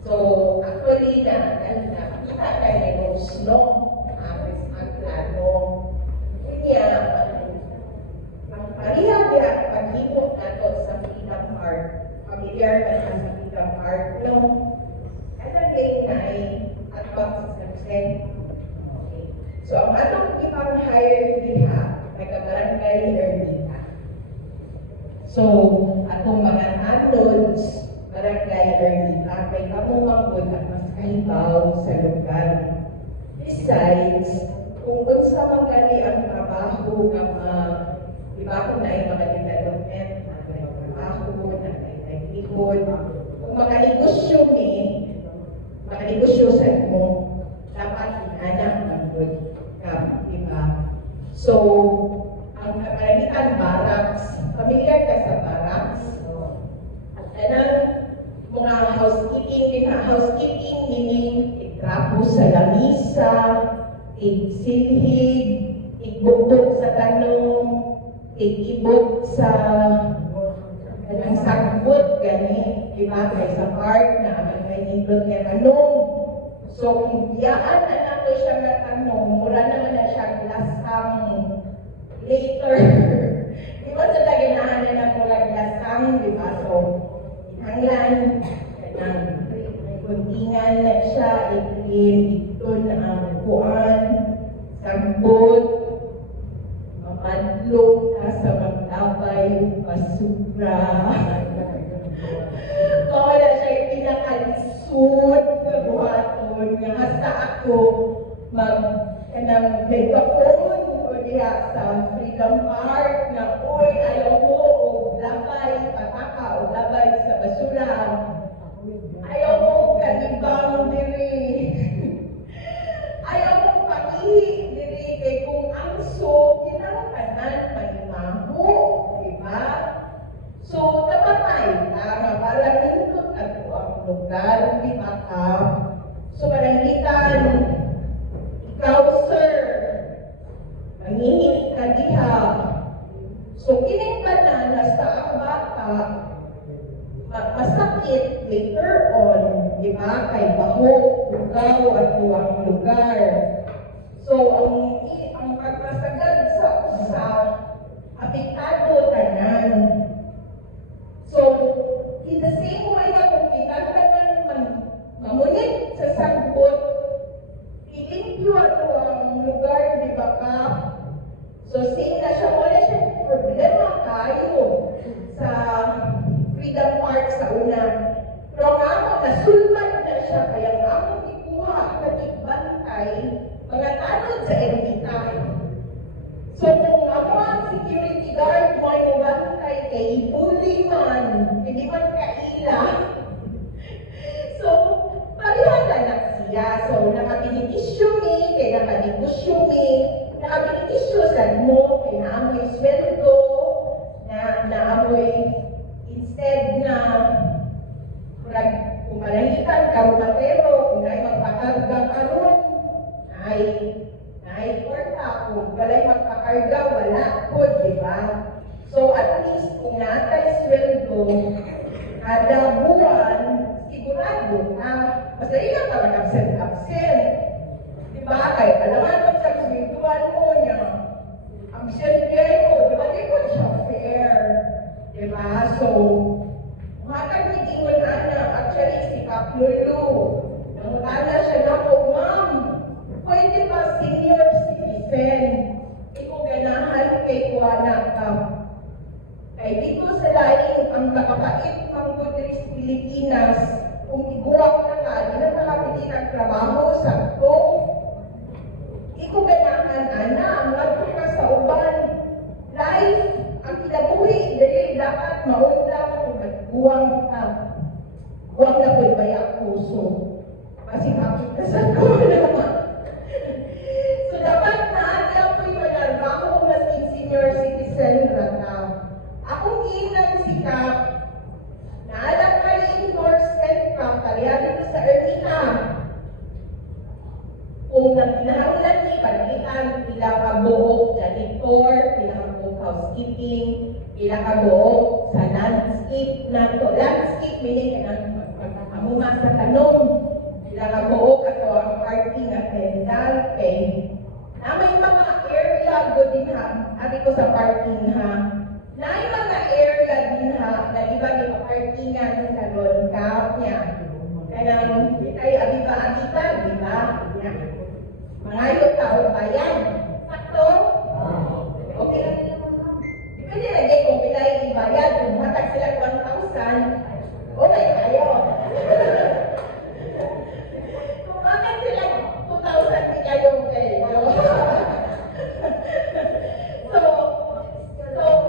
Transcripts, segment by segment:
So, actually, nakita ka ni Rose, no? Ang plano. Kanya, ang pariya paghimo nato sa Freedom Park, familiar ka sa Freedom Park, no? Kalagay na ay advance consent. Okay. So, ang atong ipang-hire diha, nagka-barangay Ermita. So, atong mga tandods, barangay Ermita, kay kamo mangkod at mas kahibaw sa lugar. Besides, kung unsa man kani ang trabaho ng iba kung na mga development, trabaho, livelihood, kung makanegosyo makanegosyo sa mo, dapat inanang mangkod ka, diba? So, ang kapalangitan barracks, familiar ka sa barracks, anang mga housekeeping meaning itrapo sa lamisa, igsilhig, igbukbok sa tanong, igibot sa ang sagbot gani, diba? Kay sa park na may nindot niya tanong. So, kung biyaan na nato siya nga tanong, mura naman na siya lasang later. Diba sa daginahan na mula lasang, diba? So, hanglan, kuntingan na siya, i-clean, ito na ang kuan, sagbot, mamadlog na sa magtabay, basura. Oo na siya yung pinakalisod sa buhaton, nga hasta ako megaphone ko diha sa Freedom Park na, uy, ayaw mo, o labay, pataka, o labay sa basura. Ayaw mo kanibang diri. Ayaw mo pag-ihi diri kay kung angso, kinakanan manimaho, diba? So, tapatay nga para nindot at ang lugar, di ba ka? So, parangitan, ikaw, sir, mangihingi ka diha. So, kining tanan na sa ang bata, masakit later on, di ba? Kay baho, lugaw, at buwang lugar. So, ang pagpasagad sa apektado tanan. So, in the same way na kung kita naman mamunit sa sagbot, ilimpyo ato ang lugar, di ba ka? So, same na siya, wala siya problema kayo sa Freedom Park sa una. Pero ang amo, nasulman na siya, kaya ang amo ikuha ang nagbantay, mga tanod sa Ermita. So, kung ako ang security guard mo ay mabantay, kay ibuli man, hindi man kaila. So, parihan na siya. So, nakabinitisyo mi, kay nakabinegosyo mi, nakabinitisyo sa mo, kay naamoy sweldo, naamoy, instead na, kung malangitan, karumatero, kung na'y magpakarga karon, na'y kwarta, kung wala'y magpakarga, wala po, di ba? So, at least, kung natay sweldo, kada buwan, sigurado na, basta ilang ka mag-absent. Di ba? Kaya alaman mo sa sweldoan mo niya, absent kayo mo, di ba? Di ko siya fair. Di ba? So, makag hindi mo na, actually, si Kap Lulu, nangutana siya na po, ma'am, pwede ba senior citizen? Ikaw ganahan kay Kuwana ka. Kay dito sa laing ang kakapait ng Goodrich Pilipinas, kung iguwag na ka, di na nakapiti ng trabaho sa ko. Ikaw ganahan, ana, ang lato ka sa uban. Life, ang kinabuhi, dahil dapat maundang kung magbuwang ka. Huwag na ko'y bayak puso. Kasi kapit ka sa ko naman. So, dapat naadya ko'y manarbaho mas senior citizen rata. Akong inang sikap, naalam ka rin endorsement ka, kariyado ko sa Ermita. Kung nagkinahanglan ni pagkitan, pila ka buok janitor, pila ka buok housekeeping, pila ka buok sa landscape na to. Landscape, meaning ka ng magmuma sa tanong, nagabuo ka sa ang parking attendant, kay na may mga area go din ha, abi ko sa parking ha, na may mga area din ha, na iba di parkingan sa road cap niya. Kanang ay abi ba abita, di ba? Mga yung tao ba yan? Sakto? Okay. Depende lagi kung pilay ibayad, kung matag sila 1,000, okay kayo. Kung matag sila 2,000, di kayo kayo. So,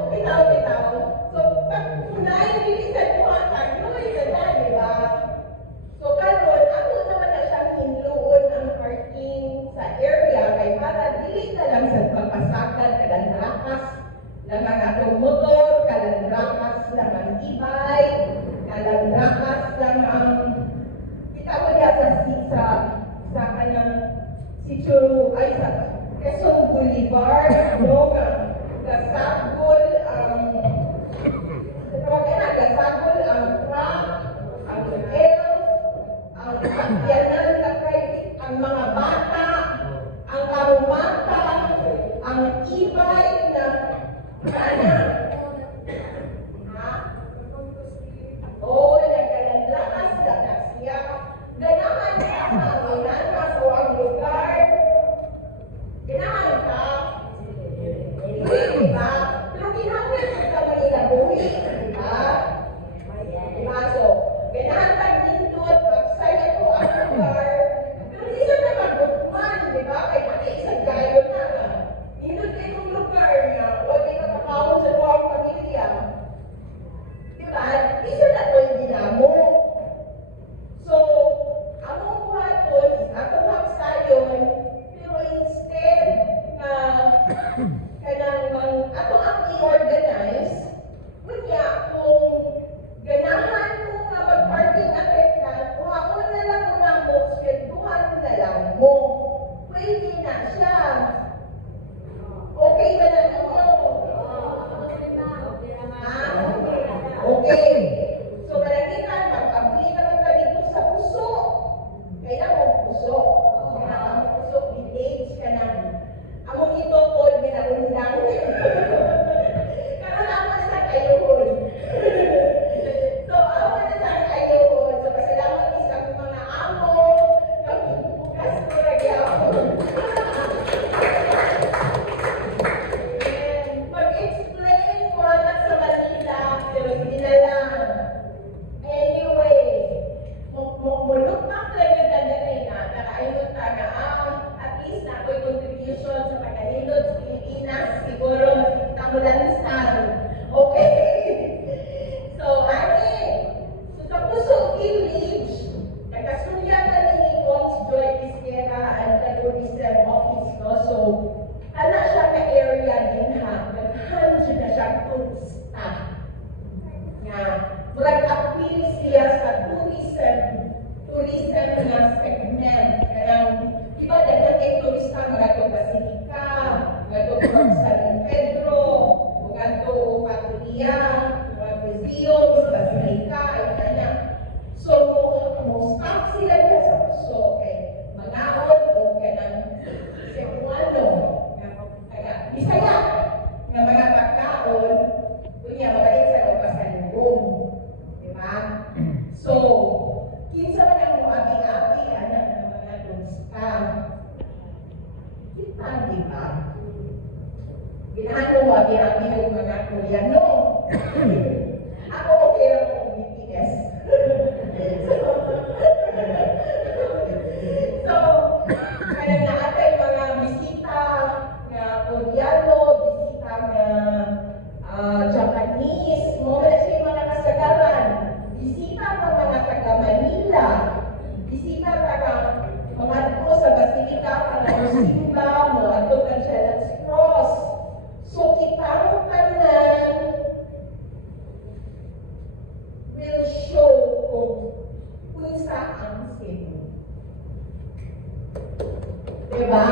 bitaw. So, pag unahin bilisan mo atag, no, isa na, di ba? So, karon ako naman na siyang hinluon ang parking sa area, kay para dili na lang sa pagpasakan, kadang rakas, ng mga motor, kalandrakas ng ang e-bike, kalandrakas ng ang kita mo niya sa kanang sitio ay sa Quezon Boulevard, no, gasagol gasagol ang truck, ang elf, ang sakyanan na private, ang mga bata, ang karumata, ang e-bike na sana. Ha? Oo, nagkalandrakas na siya. Ganahan ka, manginan ka so ang lugar. Ganahan ka. Hindi ba? Pero ginamit ka Manila buhi. Diba? Diba? So, ganahan ka nindot, magsaya ko ang lugar. Pero hindi siya nagagutman, diba? Kaya pati isang gayo na. Nindot kayo ng lugar na huwag kayo kakakawin sa luwang pamilya. Diba? Hindi siya na ito yung dinamo. So, among buhaton is akong hapsayon, pero instead na kanang ato ang i-organize, kunya kung ganahan mo nga mag-parking attendant, kuhaon na lang mo na mo, swentuhan na lang mo. Pwede na siya. Okay ba na ninyo? Okay. So, malagitan, mag-abli naman ka dito sa puso. Kailangan mo puso. Kailangan mo puso, village ka na. Among ito, pod, minaundang. Karoon ako sa kayoon. So, ako na sa kayoon. So, pasalamat ko sa mga amo. Bukas ko lagi ako. Mag-explain ko na sa Manila, pero hindi na lang. Anyway, look back lang yung dadaling na nakaayot ka na at least na ako'y contribution sa pagkalilot sa Pilipinas, siguro makikita mo lang sa okay. So, sa Puso Village, nagkasulya na ni Coach Joy Pisquera and the tourism office, no? So, ano siya ka area din ha, naghanjo na siya turista. Nga, murag appeal siya sa tourism na segment. Kaya, iba dapat kay turista, mga Basilica, mga San Pedro, mga Patulia, mga museums, Basilica, ay so, mo stop sila niya sa puso, kay mangaon o kanang Cebuano, Bisaya, nga mga pagkaon, kunya mabalik sa kapasalubong. Diba? So, kinsa man ang muabi-abi, anak ng mga turista. Kita, diba? Ginahan mo muabi-abi yung mga Koreano. Ako okay lang kung BTS. So, kaya naatay mga bisita na Koreano, bisita na Japanese, mga siya yung mga kasagaran. Bisita ng mga taga-Manila. Bisita taga mga ato sa Basilica, mga Simba, mga ato ka Charles Cross. So, kita mo tanan will show kung saan Cebu. Diba?